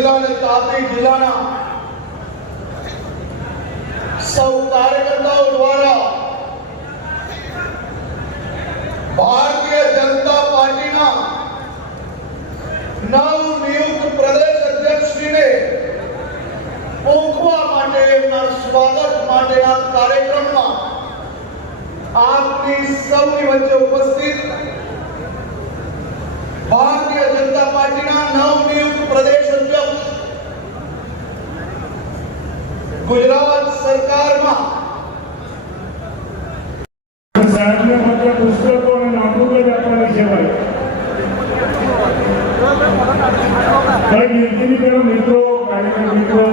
જિલ્લા અને તાપી જિલ્લાના સૌ કાર્યકર્તાઓ દ્વારા ભારતીય જનતા પાર્ટીના નવનિયુક્ત પ્રદેશ અધ્યક્ષશ્રીને ઓળખવા માટે એમના સ્વાગત માટેના કાર્યક્રમમાં આપની સૌની વચ્ચે ઉપસ્થિત ભારતીય જનતા પાર્ટીના નવનિયુક્ત પ્રદેશ અધ્યક્ષ ગુજરાત સરકારમાં સાહેબને માત્ર પુસ્તકો અને નોટબુક જ આપવાની છે ભાઈ. કઈ ગીર્દીની કરો મિત્રો, કાર્યકર મિત્રો